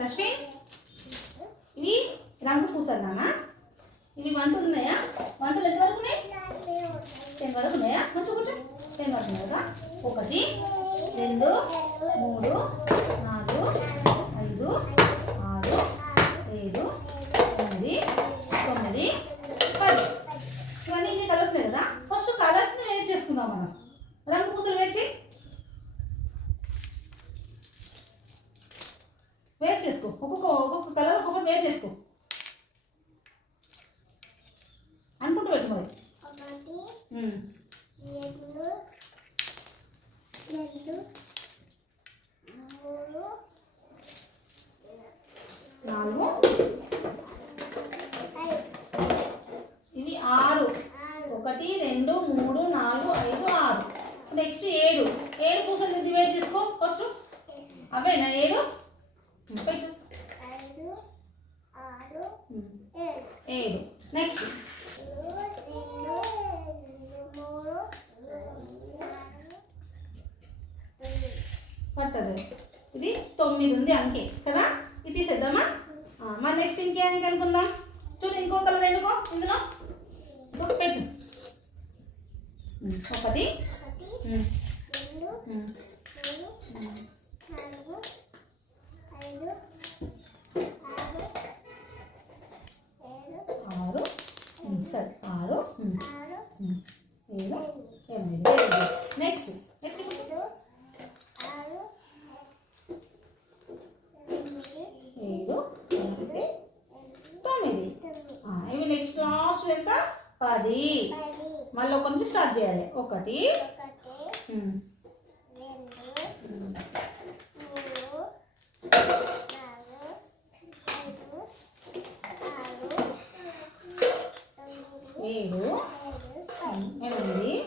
రష్మి ఇవి రంగు పూసలు నాన్న. ఇవి వంటలు ఉన్నాయా? వంటలు ఎంతవరకు ఉన్నాయి? 10 వరకు ఉన్నాయా? కొంచెం కొంచెం 10 వరకు ఉన్నాయి కదా. 1 2 3 4 5 6 7 8 9 10. ఇవన్నీ ఇన్ని కలర్స్ కదా. ఫస్ట్ కలర్స్ని వేర్ చేసుకుందాం మనం. రంగు పూసలు వేర్ చేసుకో. ఒక్కొక్క కలర్ ఒక్కొక్కటి వేర్ చేసుకో అనుకుంటూ పెట్టు మరి. 1 2 3 4 ఇవి 6. 1 2 3 4 5 6. నెక్స్ట్ 7 పూసలు డివైడ్ చేసుకో ఫస్ట్. అవేనా 7 పెట్టు. 5 6 7. నెక్స్ట్ 2 3 పట్టదు. ఇది 9 ఉంది అంకే కదా. ఇది తీసేద్దామా? మరి నెక్స్ట్ ఇంకేం కనుక్కుందాం. చూడు ఇంకో కలర్ ఎన్నుకో. ఇందులో పెట్టు. 1 2 3 4 5 6 7 6 7 8. నెక్స్ట్ 7 8 9. ఇవి నెక్స్ట్ లాస్ట్ ఎంత? 10. మళ్ళీ ఒక నుంచి స్టార్ట్ చేయాలి. 1 2 3 4 5 6 7 8 9.